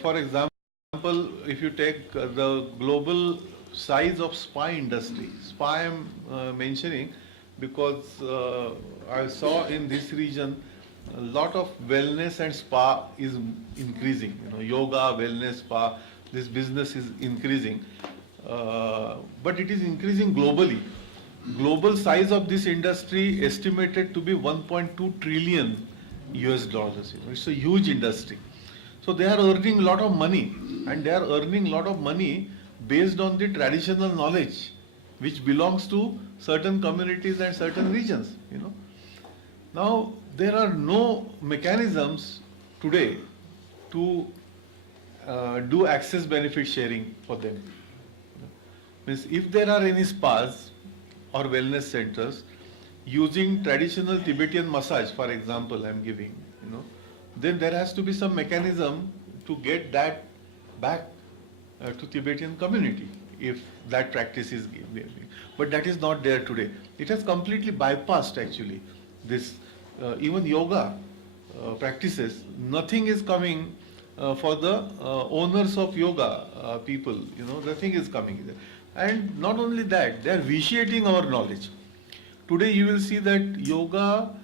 For example, if you take the global size of spa industry, spa I am mentioning because I saw in this region a lot of wellness and spa is increasing. You know, yoga, wellness, spa, this business is increasing, but it is increasing globally. Global size of this industry estimated to be 1.2 trillion US dollars. You know, it's a huge industry. So they are earning a lot of money, and they are earning a lot of money based on the traditional knowledge which belongs to certain communities and certain regions, you know. Now there are no mechanisms today to do access benefit sharing for them. Means if there are any spas or wellness centers using traditional Tibetan massage, for example, I am giving, you know, then there has to be some mechanism to get that back to Tibetan community if that practice is given. But that is not there today. It has completely bypassed actually this even yoga practices. Nothing is coming for the owners of yoga people. You know, nothing is coming there. And not only that, they are vitiating our knowledge. Today you will see that yoga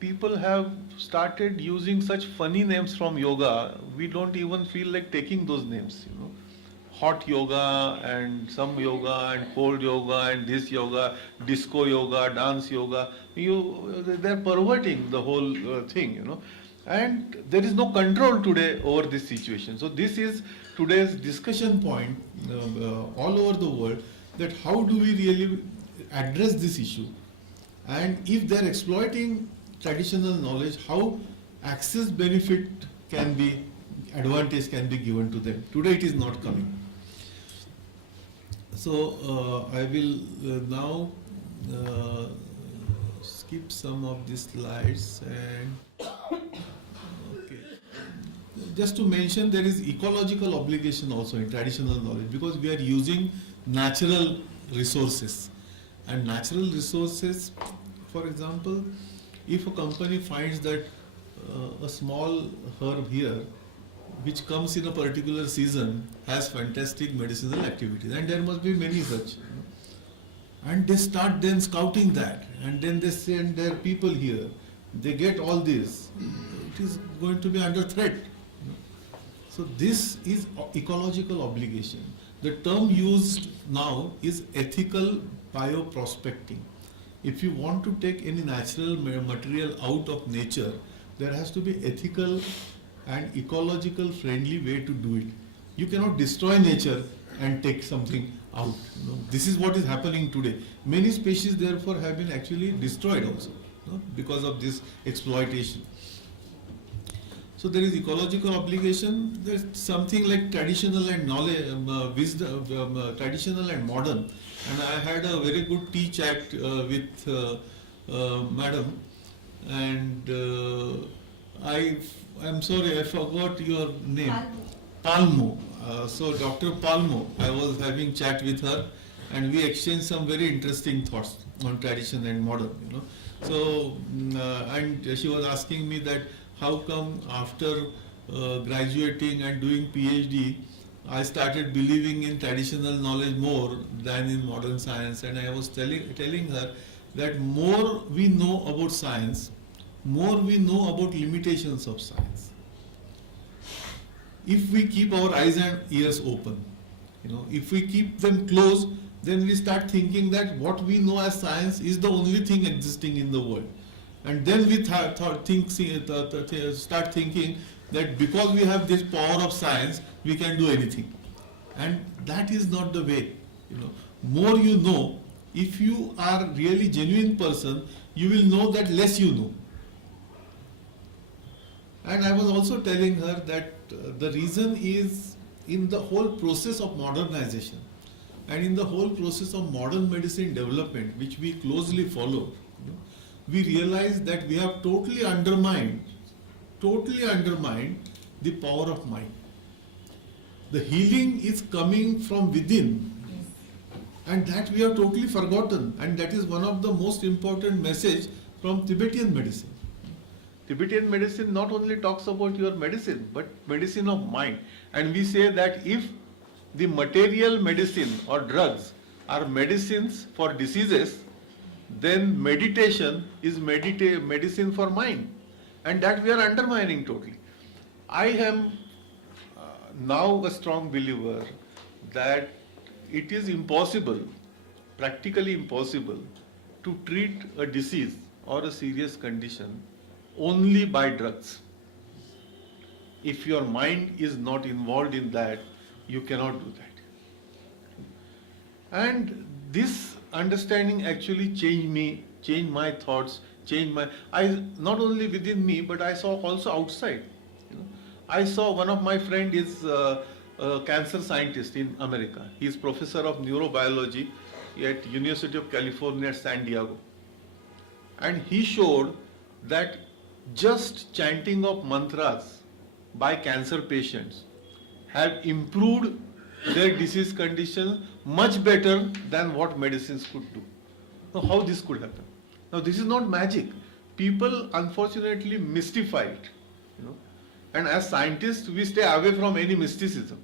people have started using such funny names from yoga. We don't even feel like taking those names, you know. Hot yoga and some yoga and cold yoga and this yoga, disco yoga, dance yoga. They're perverting the whole thing, you know. And there is no control today over this situation. So this is today's discussion point all over the world, that how do we really address this issue, and if they're exploiting traditional knowledge, how access benefit can be, advantage can be given to them. Today it is not coming. So I will now skip some of these slides and okay. Just to mention, there is ecological obligation also in traditional knowledge, because we are using natural resources. And natural resources, for example, if a company finds that a small herb here which comes in a particular season has fantastic medicinal activities, and there must be many such, you know, and they start then scouting that, and then they send their people here, they get all this, it is going to be under threat. So this is ecological obligation. The term used now is ethical bioprospecting. If you want to take any natural material out of nature, there has to be ethical and ecological friendly way to do it. You cannot destroy nature and take something out. You know, this is what is happening today. Many species therefore have been actually destroyed also, you know, because of this exploitation. So there is ecological obligation. There's something like traditional and knowledge, wisdom, traditional and modern. And I had a very good tea chat with madam, and I'm sorry, I forgot your name. Palmo. So Dr. Palmo, I was having chat with her, and we exchanged some very interesting thoughts on tradition and modern. You know, so and she was asking me that how come after graduating and doing PhD, I started believing in traditional knowledge more than in modern science. And I was telling her that more we know about science, more we know about limitations of science. If we keep our eyes and ears open, you know, if we keep them closed, then we start thinking that what we know as science is the only thing existing in the world. And then we start thinking that because we have this power of science, we can do anything. And that is not the way. You know, more you know, if you are really genuine person, you will know that less you know. And I was also telling her that the reason is in the whole process of modernization and in the whole process of modern medicine development, which we closely follow, you know, we realize that we have totally undermined the power of mind. The healing is coming from within, and that we have totally forgotten, and that is one of the most important message from Tibetan medicine. Tibetan medicine not only talks about your medicine, but medicine of mind. And we say that if the material medicine or drugs are medicines for diseases, then meditation is medicine for mind. And that we are undermining totally. I am now a strong believer that it is impossible, practically impossible, to treat a disease or a serious condition only by drugs. If your mind is not involved in that, you cannot do that. And this understanding actually changed me, changed my thoughts, not only within me, but I saw also outside. You know, I saw one of my friend is a cancer scientist in America. He is professor of neurobiology at University of California at San Diego. And he showed that just chanting of mantras by cancer patients have improved their disease condition much better than what medicines could do. Now, how this could happen? Now, this is not magic. People unfortunately mystify it. You know? And as scientists, we stay away from any mysticism.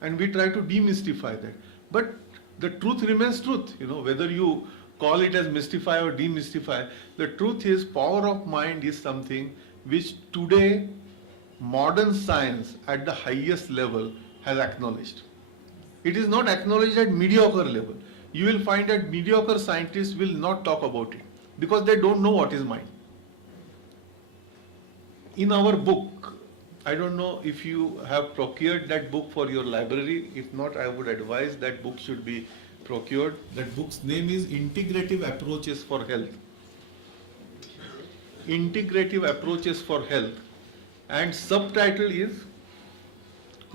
And we try to demystify that. But the truth remains truth. You know, whether you call it as mystify or demystify, the truth is power of mind is something which today modern science at the highest level has acknowledged. It is not acknowledged at mediocre level. You will find that mediocre scientists will not talk about it because they don't know what is mind. In our book, I don't know if you have procured that book for your library. If not, I would advise that book should be procured. That book's name is Integrative Approaches for Health. Integrative Approaches for Health. And subtitle is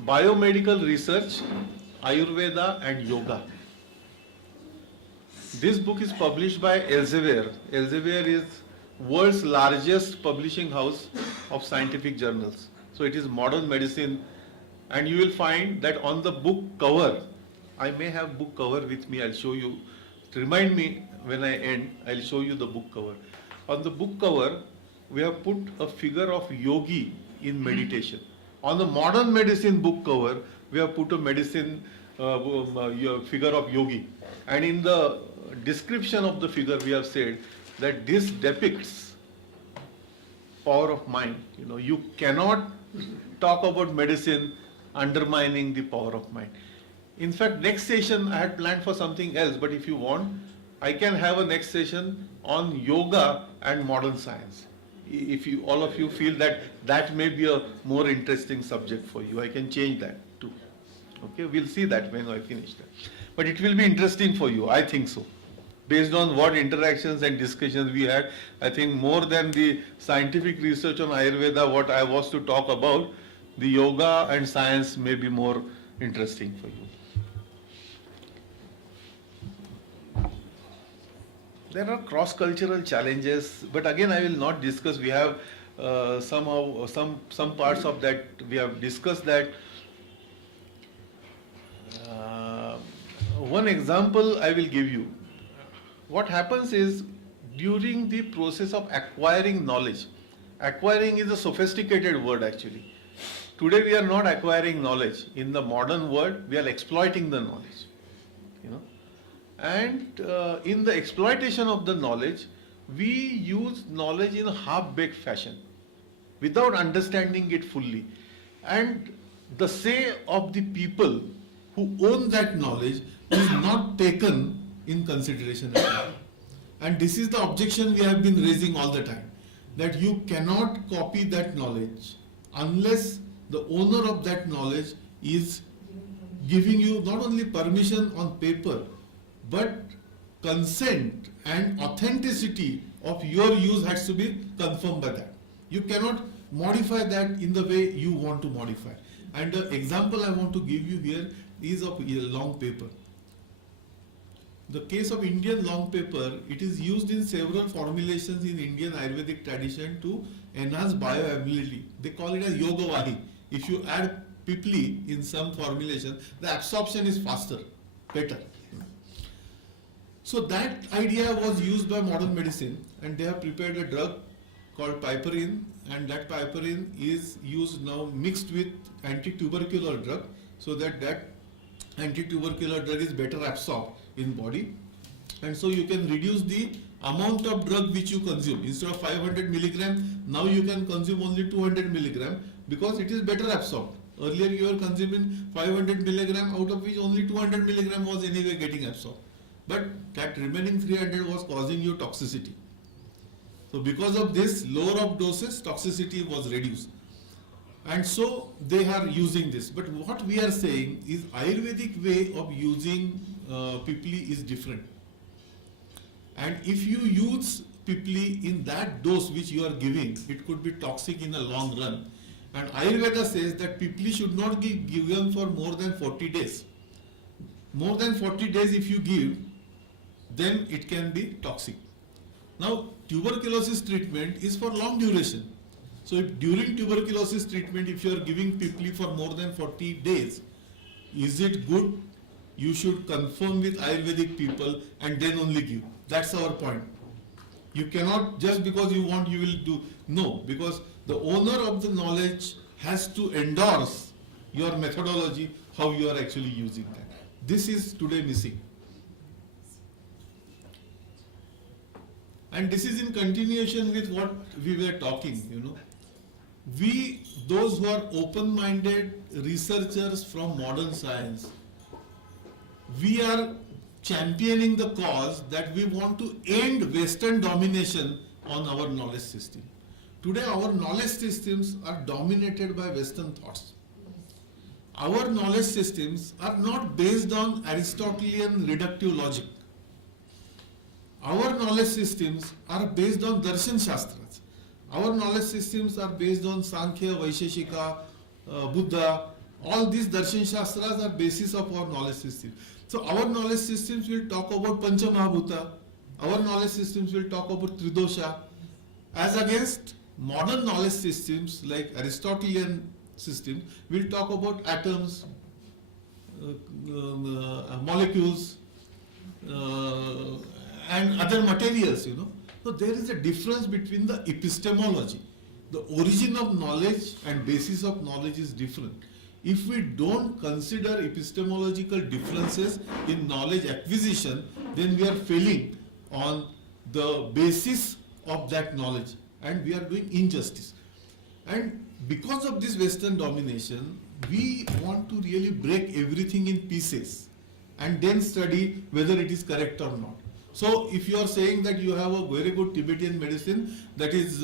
Biomedical Research, Ayurveda and Yoga. This book is published by Elsevier. Elsevier is world's largest publishing house of scientific journals. So it is modern medicine, and you will find that on the book cover, I may have book cover with me, I'll show you. Remind me when I end, I'll show you the book cover. On the book cover, we have put a figure of yogi in meditation. On the modern medicine book cover, we have put a medicine figure of yogi. And in the description of the figure, we have said that this depicts power of mind. You know, you cannot talk about medicine undermining the power of mind. In fact, next session I had planned for something else, but if you want, I can have a next session on yoga and modern science. If you, all of you feel that that may be a more interesting subject for you, I can change that too. Okay, we'll see that when I finish that. But it will be interesting for you, I think so. Based on what interactions and discussions we had, I think more than the scientific research on Ayurveda, what I was to talk about, the yoga and science may be more interesting for you. There are cross-cultural challenges, but again I will not discuss. We have somehow some parts of that we have discussed that. One example I will give you. What happens is during the process of acquiring knowledge, acquiring is a sophisticated word actually. Today we are not acquiring knowledge. In the modern world, we are exploiting the knowledge. You know, and in the exploitation of the knowledge, we use knowledge in a half-baked fashion, without understanding it fully. And the say of the people who own that knowledge is not taken in consideration at all. And this is the objection we have been raising all the time, that you cannot copy that knowledge unless the owner of that knowledge is giving you not only permission on paper, but consent and authenticity of your use has to be confirmed by that. You cannot modify that in the way you want to modify. And the example I want to give you here is of a long paper. The case of Indian long paper, it is used in several formulations in Indian Ayurvedic tradition to enhance bioavailability. They call it as yoga vahi. If you add pipli in some formulation, the absorption is faster, better. So that idea was used by modern medicine, and they have prepared a drug called piperine, and that piperine is used now mixed with anti-tubercular drug, so that anti-tubercular drug is better absorbed in body, and so you can reduce the amount of drug which you consume. Instead of 500 milligram, now you can consume only 200 milligram because it is better absorbed. Earlier you were consuming 500 milligram, out of which only 200 milligram was anyway getting absorbed. But that remaining 300 was causing you toxicity. So because of this lower of doses, toxicity was reduced. And so they are using this. But what we are saying is Ayurvedic way of using Pipli is different. And if you use Pipli in that dose which you are giving, it could be toxic in the long run. And Ayurveda says that Pipli should not be given for more than 40 days. More than 40 days if you give, then it can be toxic. Now, tuberculosis treatment is for long duration. So, if during tuberculosis treatment, if you are giving Pipli for more than 40 days, is it good? You should confirm with Ayurvedic people and then only give. That's our point. You cannot, just because you want, you will do. No, because the owner of the knowledge has to endorse your methodology, how you are actually using that. This is today missing. And this is in continuation with what we were talking, We, those who are open-minded researchers from modern science, we are championing the cause that we want to end Western domination on our knowledge system. Today our knowledge systems are dominated by Western thoughts. Our knowledge systems are not based on Aristotelian reductive logic. Our knowledge systems are based on Darshan Shastras. Our knowledge systems are based on Sankhya, Vaisheshika, Buddha. All these Darshan Shastras are basis of our knowledge system. So our knowledge systems will talk about Pancha Mahabhuta. Our knowledge systems will talk about Tridosha. As against modern knowledge systems like Aristotelian system will talk about atoms, molecules, and other materials, So there is a difference between the epistemology. The origin of knowledge and basis of knowledge is different. If we don't consider epistemological differences in knowledge acquisition, then we are failing on the basis of that knowledge and we are doing injustice. And because of this Western domination, we want to really break everything in pieces and then study whether it is correct or not. So if you are saying that you have a very good Tibetan medicine that is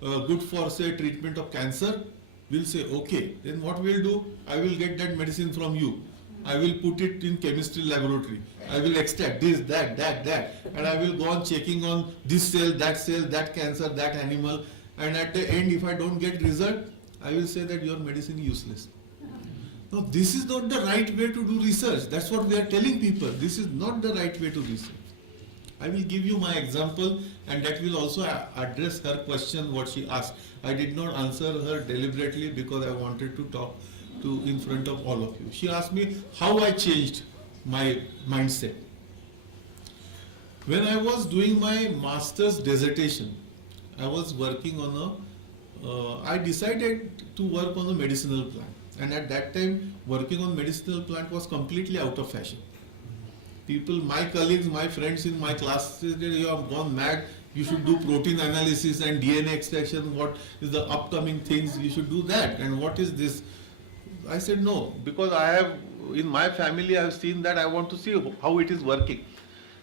good for, say, treatment of cancer, we'll say, okay, then what we'll do? I will get that medicine from you. I will put it in chemistry laboratory. I will extract this, that, and I will go on checking on this cell, that cancer, that animal, and at the end, if I don't get result, I will say that your medicine is useless. No, this is not the right way to do research. That's what we are telling people. This is not the right way to research. I will give you my example and that will also address her question what she asked. I did not answer her deliberately because I wanted to talk to in front of all of you. She asked me how I changed my mindset. When I was doing my master's dissertation, I was working on I decided to work on a medicinal plant. And at that time, working on medicinal plant was completely out of fashion. People, my colleagues, my friends in my class said, you have gone mad, you should do protein analysis and DNA extraction, what is the upcoming things, you should do that. And what is this? I said no, because I have, in my family, I have seen that I want to see how it is working.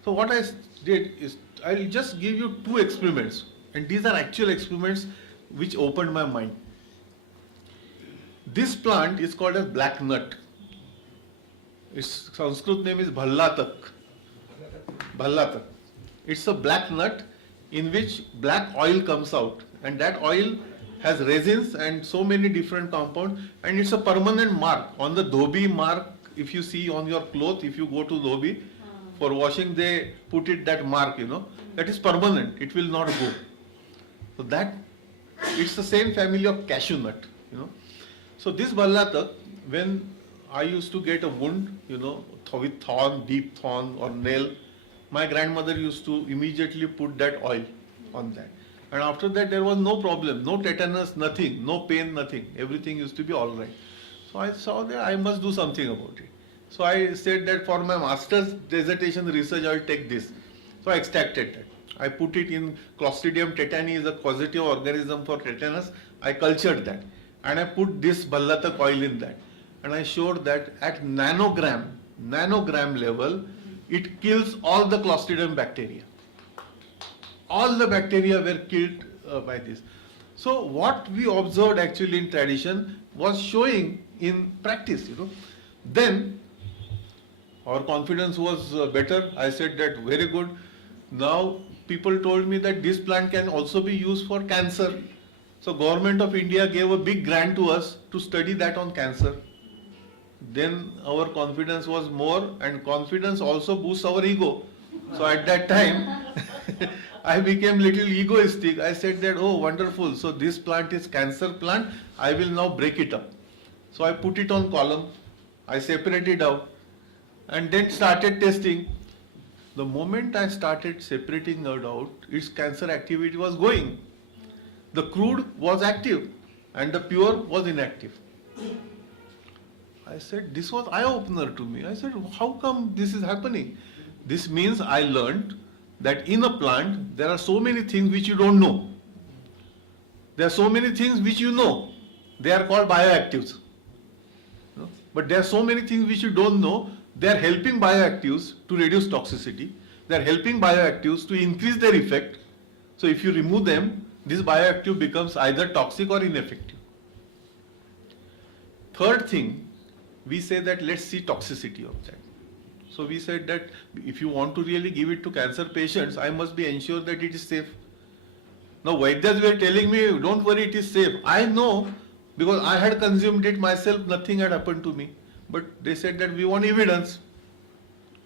So what I did is, I will just give you two experiments. And these are actual experiments which opened my mind. This plant is called as black nut. Its Sanskrit name is Bhallatak. Bhallatak. It's a black nut in which black oil comes out, and that oil has resins and so many different compounds, and it's a permanent mark. On the dhobi mark, if you see on your cloth, if you go to dhobi for washing, they put it that mark, that is permanent, it will not go. So that, it's the same family of cashew nut, So this Bhallatak, when I used to get a wound, with thorn, deep thorn or nail, my grandmother used to immediately put that oil on that. And after that, there was no problem, no tetanus, nothing, no pain, nothing. Everything used to be all right. So I saw that I must do something about it. So I said that for my master's dissertation research, I will take this. So I extracted that. I put it in Clostridium tetani is a causative organism for tetanus. I cultured that. And I put this Bhallatak oil in that. And I showed that at nanogram level, it kills all the Clostridium bacteria. All the bacteria were killed by this. So what we observed actually in tradition was showing in practice, Then our confidence was better. I said that very good. Now people told me that this plant can also be used for cancer. So Government of India gave a big grant to us to study that on cancer. Then our confidence was more, and confidence also boosts our ego. So at that time, I became little egoistic. I said that, oh wonderful, so this plant is cancer plant, I will now break it up. So I put it on column, I separated it out, and then started testing. The moment I started separating it out, its cancer activity was going. The crude was active and the pure was inactive. I said, this was eye-opener to me. I said, how come this is happening? This means I learned that in a plant, there are so many things which you don't know. There are so many things which you know. They are called bioactives. But there are so many things which you don't know. They are helping bioactives to reduce toxicity. They are helping bioactives to increase their effect. So if you remove them, this bioactive becomes either toxic or ineffective. Third thing, we say that let's see toxicity of that. So we said that if you want to really give it to cancer patients, I must be ensured that it is safe. Now Vaidyas were telling me, don't worry, it is safe. I know because I had consumed it myself, nothing had happened to me. But they said that we want evidence.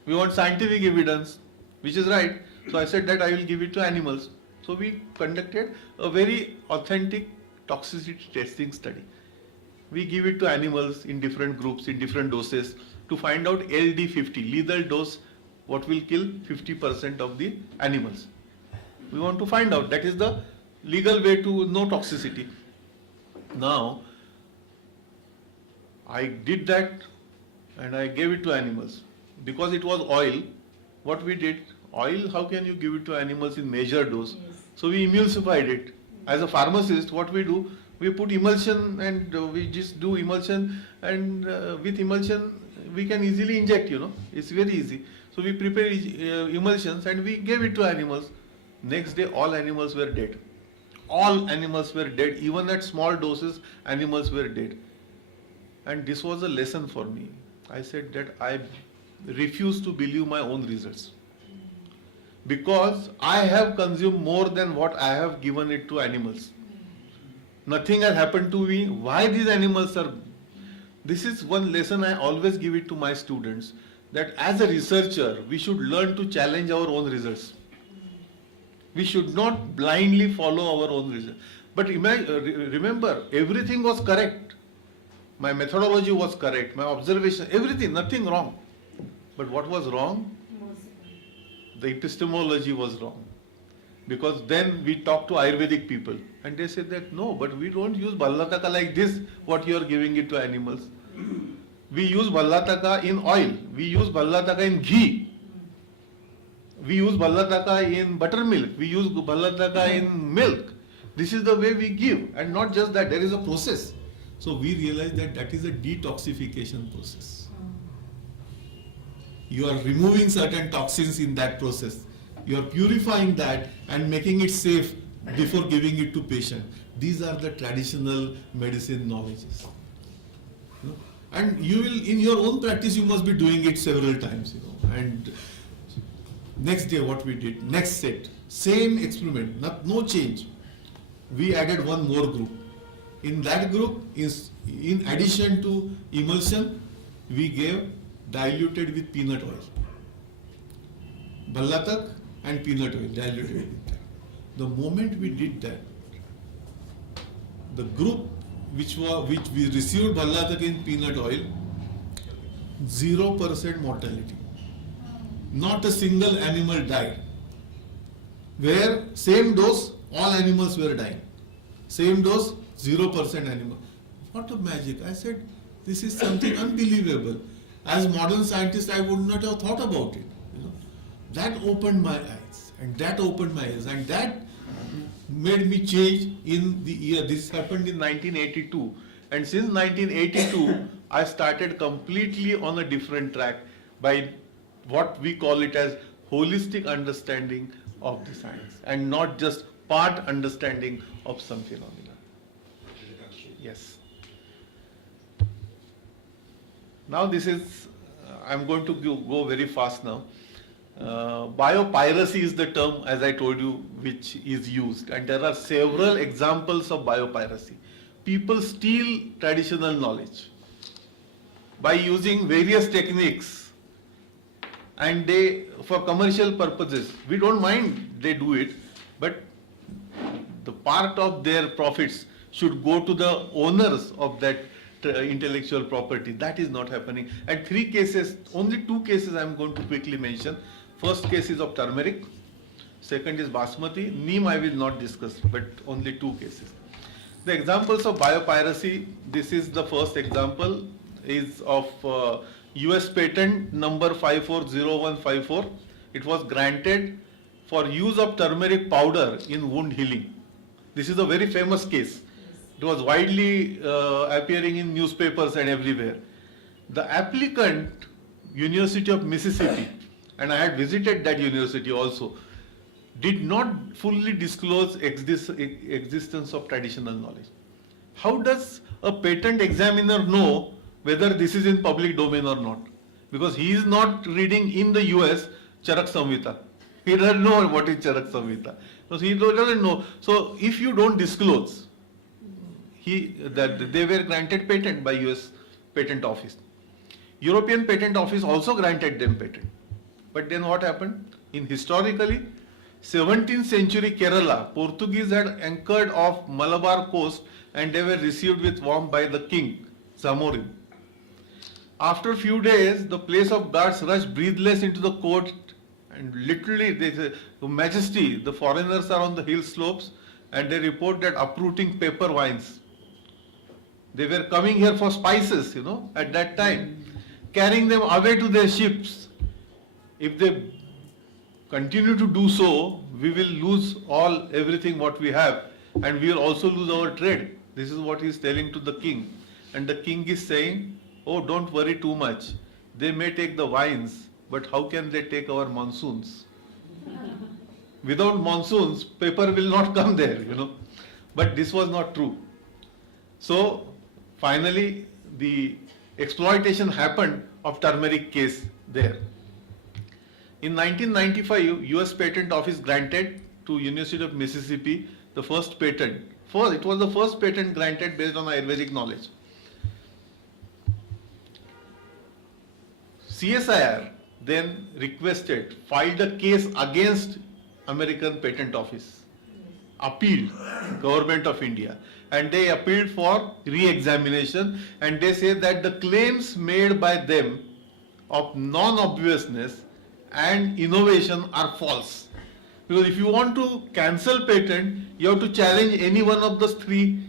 We want scientific evidence, which is right. So I said that I will give it to animals. So we conducted a very authentic toxicity testing study. We give it to animals in different groups, in different doses to find out LD50, lethal dose, what will kill 50% of the animals. We want to find out, that is the legal way to know toxicity. Now, I did that and I gave it to animals. Because it was oil, what we did, oil, how can you give it to animals in measured dose? Yes. So we emulsified it. As a pharmacist, what we do, we put emulsion and we just do emulsion, and with emulsion we can easily inject, it's very easy. So we prepare emulsions and we gave it to animals. Next day all animals were dead. All animals were dead, even at small doses animals were dead. And this was a lesson for me. I said that I refuse to believe my own results. Because I have consumed more than what I have given it to animals. Nothing has happened to me. Why these animals are... This is one lesson I always give it to my students, that as a researcher, we should learn to challenge our own results. We should not blindly follow our own results. But remember, everything was correct. My methodology was correct, my observation, everything, nothing wrong. But what was wrong? The epistemology was wrong. Because then we talked to Ayurvedic people and they said that no, but we don't use Bhallataka like this, what you are giving it to animals. We use Bhallataka in oil, we use Bhallataka in ghee, we use Bhallataka in buttermilk, we use Bhallataka in milk. This is the way we give, and not just that, there is a process. So we realized that that is a detoxification process. You are removing certain toxins in that process. You are purifying that and making it safe before giving it to patient. These are the traditional medicine knowledges. And you will, in your own practice, you must be doing it several times. And next day, what we did, next set, same experiment, no change. We added one more group. In that group, in addition to emulsion, we gave diluted with peanut oil. Bhallatak and peanut oil diluted with that. The moment we did that, the group which we received Bhallatak in peanut oil, 0% mortality. Not a single animal died. Where same dose, all animals were dying. Same dose, 0% animal. What a magic. I said, this is something unbelievable. As modern scientist, I would not have thought about it. You know, that opened my eyes, and that opened my eyes, and that made me change in the year. This happened in 1982, and since 1982 I started completely on a different track by what we call it as holistic understanding of the science and not just part understanding of some phenomena. Yes. Now this is, I'm going to go very fast now. Biopiracy is the term, as I told you, which is used, and there are several examples of biopiracy. People steal traditional knowledge by using various techniques, and they, for commercial purposes, we don't mind they do it, but the part of their profits should go to the owners of that intellectual property. That is not happening. And three cases, only two cases I am going to quickly mention. First case is of turmeric, second is basmati. Neem I will not discuss, but only two cases. The examples of biopiracy, this is the first example, is of US patent number 540154. It was granted for use of turmeric powder in wound healing. This is a very famous case. It was widely appearing in newspapers and everywhere. The applicant, University of Mississippi, and I had visited that university also, did not fully disclose existence of traditional knowledge. How does a patent examiner know whether this is in public domain or not? Because he is not reading in the US Charak Samhita. He doesn't know what is Charak Samhita. So he doesn't know. So if you don't disclose, that they were granted patent by US Patent Office. European Patent Office also granted them patent. But then what happened? In historically, 17th century Kerala, Portuguese had anchored off Malabar coast and they were received with warmth by the king, Zamorin. After a few days, the place of guards rushed breathless into the court, and literally they say, Majesty, the foreigners are on the hill slopes and they report that uprooting paper vines. They were coming here for spices, you know, at that time, carrying them away to their ships. If they continue to do so, we will lose everything what we have, and we will also lose our trade. This is what he is telling to the king. And the king is saying, oh, don't worry too much. They may take the vines, but how can they take our monsoons? Without monsoons, paper will not come there, you know. But this was not true. So, finally, the exploitation happened of turmeric case there. In 1995, US Patent Office granted to University of Mississippi the first patent. It was the first patent granted based on Ayurvedic knowledge. CSIR then filed a case against American Patent Office, appealed Government of India, and they appealed for re-examination, and they say that the claims made by them of non-obviousness and innovation are false. Because if you want to cancel patent, you have to challenge any one of those three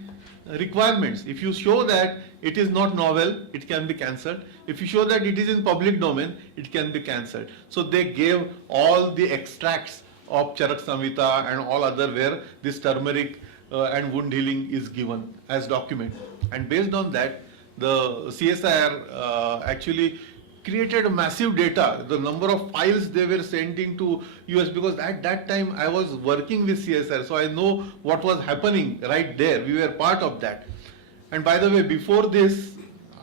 requirements. If you show that it is not novel, it can be cancelled. If you show that it is in public domain, it can be cancelled. So they gave all the extracts of Charak Samhita and all other where this turmeric and wound healing is given as document. And based on that, the CSIR actually created a massive data, the number of files they were sending to US, because at that time I was working with CSIR, so I know what was happening right there. We were part of that. And by the way, before this,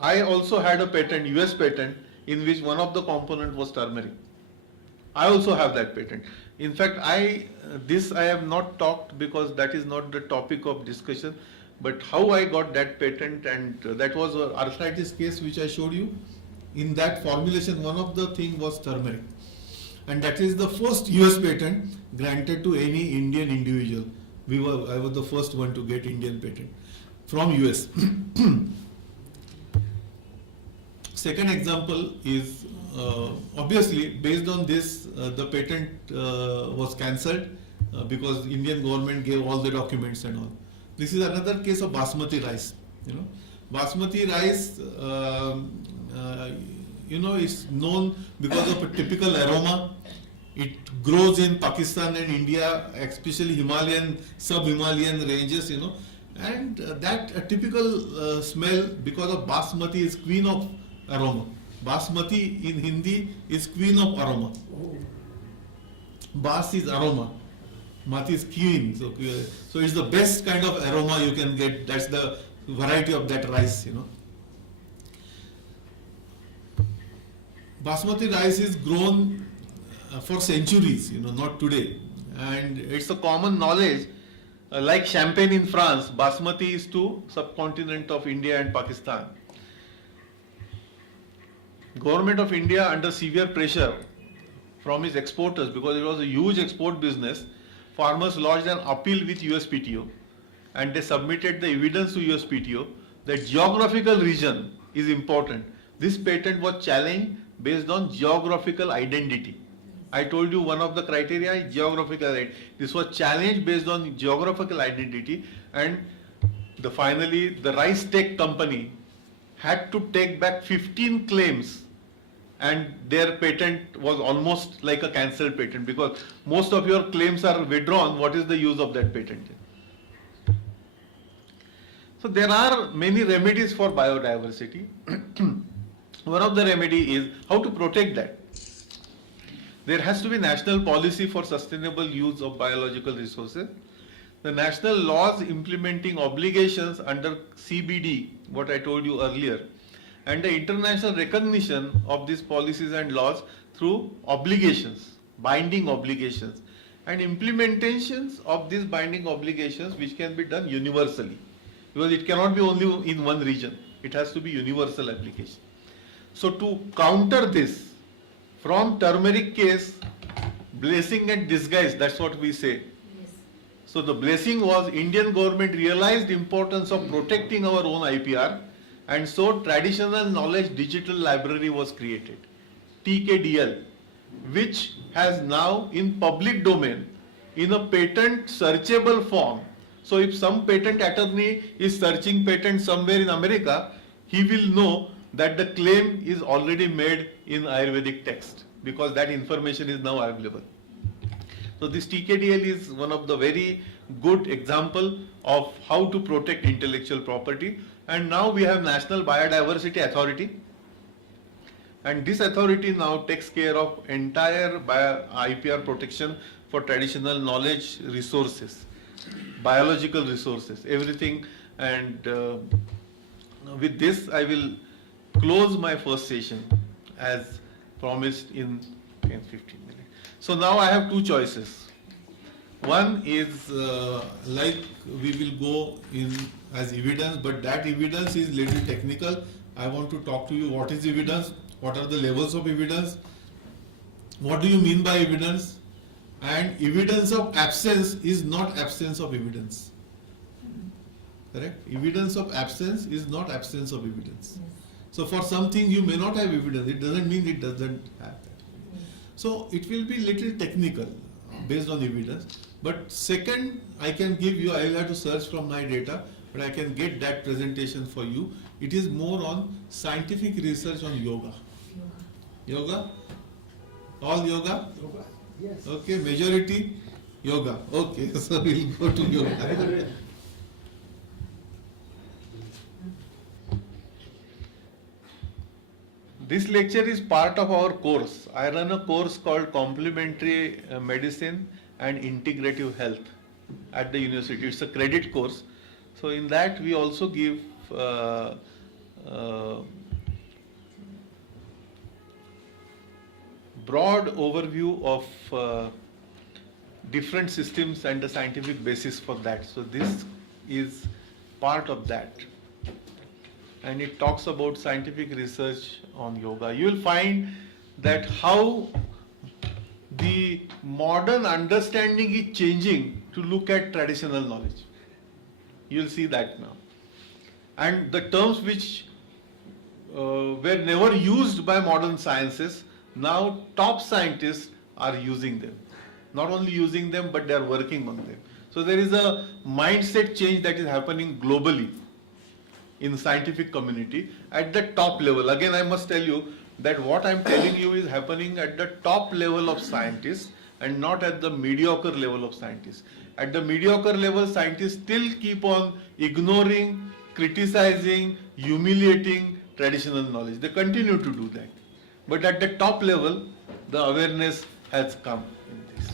I also had a patent, US patent, in which one of the component was turmeric. I also have that patent. In fact, this I have not talked because that is not the topic of discussion, but how I got that patent, and that was an arthritis case which I showed you. In that formulation, one of the thing was turmeric, and that is the first US patent granted to any Indian individual. I was the first one to get Indian patent from US. Second example is obviously based on this the patent was cancelled, because Indian government gave all the documents and all. This is another case of basmati rice. Basmati rice, is known because of a typical aroma. It grows in Pakistan and India, especially Himalayan, sub-Himalayan ranges, and that typical smell because of basmati is queen of aroma. Basmati in Hindi is queen of aroma. Bas is aroma. Mati is queen. So it's the best kind of aroma you can get. That's the variety of that rice, Basmati rice is grown for centuries, not today. And It's a common knowledge, like champagne in France, basmati is to subcontinent of India and Pakistan. Government of India under severe pressure from its exporters, because it was a huge export business, farmers lodged an appeal with USPTO and they submitted the evidence to USPTO that geographical region is important. This patent was challenged based on geographical identity. I told you one of the criteria is geographical identity. This was challenged based on geographical identity, and finally the Rice Tech Company had to take back 15 claims, and their patent was almost like a cancelled patent, because most of your claims are withdrawn. What is the use of that patent? So there are many remedies for biodiversity. One of the remedy is how to protect that. There has to be national policy for sustainable use of biological resources. The national laws implementing obligations under CBD, what I told you earlier, and the international recognition of these policies and laws through obligations, binding obligations, and implementations of these binding obligations which can be done universally, because it cannot be only in one region, it has to be universal application. So to counter this, from turmeric case, blessing and disguise, that's what we say. Yes. So the blessing was Indian government realized importance of protecting our own IPR, and so traditional knowledge digital library was created, TKDL, which has now in public domain in a patent searchable form. So if some patent attorney is searching patent somewhere in America, he will know that the claim is already made in Ayurvedic text, because that information is now available. So this TKDL is one of the very good example of how to protect intellectual property. And now we have National Biodiversity Authority, and this authority now takes care of entire IPR protection for traditional knowledge resources, biological resources, everything. And with this I will close my first session as promised in 10-15 minutes. So now I have two choices. One is like we will go in as evidence, but that evidence is little technical. I want to talk to you what is evidence, what are the levels of evidence, what do you mean by evidence, and evidence of absence is not absence of evidence. Correct? Evidence of absence is not absence of evidence. So for something you may not have evidence, it doesn't mean it doesn't have that. So it will be little technical based on evidence. But second, I can give you, I will have to search from my data, but I can get that presentation for you. It is more on scientific research on yoga. Yoga? All yoga? Yoga, yes. Okay, majority yoga. Okay, so we'll go to yoga. This lecture is part of our course. I run a course called Complementary Medicine and Integrative Health at the university. It's a credit course. So in that we also give broad overview of different systems and the scientific basis for that. So this is part of that. And it talks about scientific research on yoga. You will find that how the modern understanding is changing to look at traditional knowledge. You will see that now. And the terms which were never used by modern sciences, now top scientists are using them. not only using them, but they are working on them. So there is a mindset change that is happening globally in scientific community at the top level. Again, I must tell you that what I'm telling you is happening at the top level of scientists and not at the mediocre level of scientists. At the mediocre level, scientists still keep on ignoring, criticizing, humiliating traditional knowledge. They continue to do that. But at the top level, the awareness has come in this.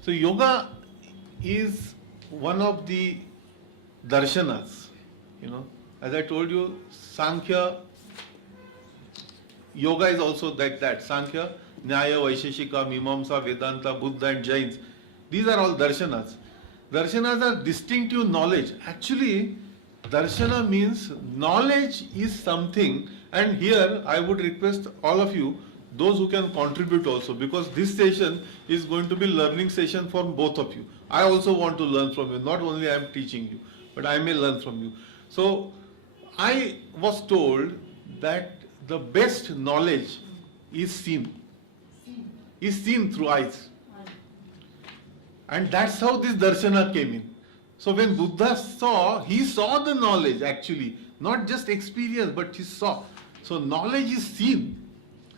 So yoga is one of the darshanas, as I told you, Sankhya, yoga is also like that. Sankhya, Nyaya, Vaisheshika, Mimamsa, Vedanta, Buddha and Jains. These are all darshanas. Darshanas are distinctive knowledge. Actually, darshana means knowledge is something, and here I would request all of you, those who can contribute also, because this session is going to be learning session for both of you. I also want to learn from you. Not only I am teaching you, but I may learn from you. So I was told that the best knowledge is seen through eyes. And that's how this darshana came in. So when Buddha saw, he saw the knowledge actually, not just experience, but he saw. So knowledge is seen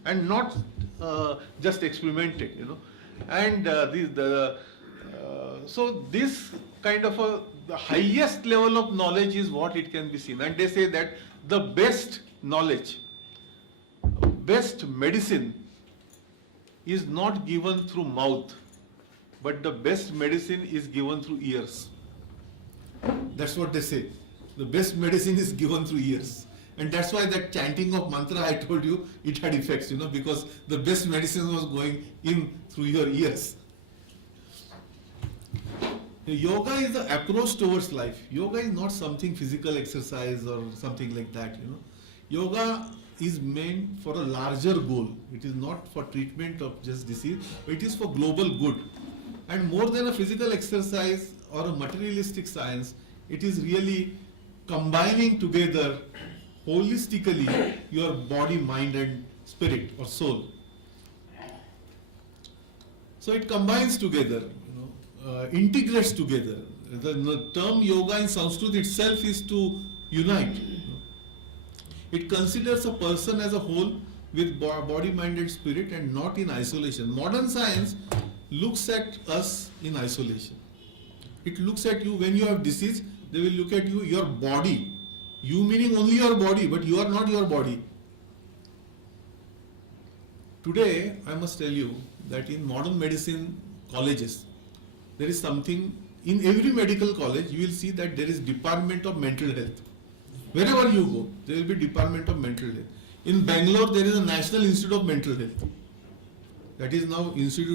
and not just experimented, And so this kind of the highest level of knowledge is what it can be seen. And they say that the best knowledge, best medicine is not given through mouth, but the best medicine is given through ears. That's what they say. The best medicine is given through ears. And that's why that chanting of mantra, I told you, it had effects, because the best medicine was going in through your ears. Yoga is the approach towards life. Yoga is not something physical exercise or something like that, Yoga is meant for a larger goal. It is not for treatment of just disease, but it is for global good. And more than a physical exercise or a materialistic science, it is really combining together holistically your body, mind and spirit or soul. So it combines together, integrates together. The term yoga in Sanskrit itself is to unite. It considers a person as a whole with body, mind and spirit and not in isolation. Modern science looks at us in isolation. It looks at you when you have disease, they will look at you, your body. You meaning only your body, but you are not your body. Today, I must tell you that in modern medicine colleges, there is something, in every medical college, you will see that there is Department of Mental Health. Wherever you go, there will be Department of Mental Health. In Bangalore, there is a National Institute of Mental Health. That is now Institute of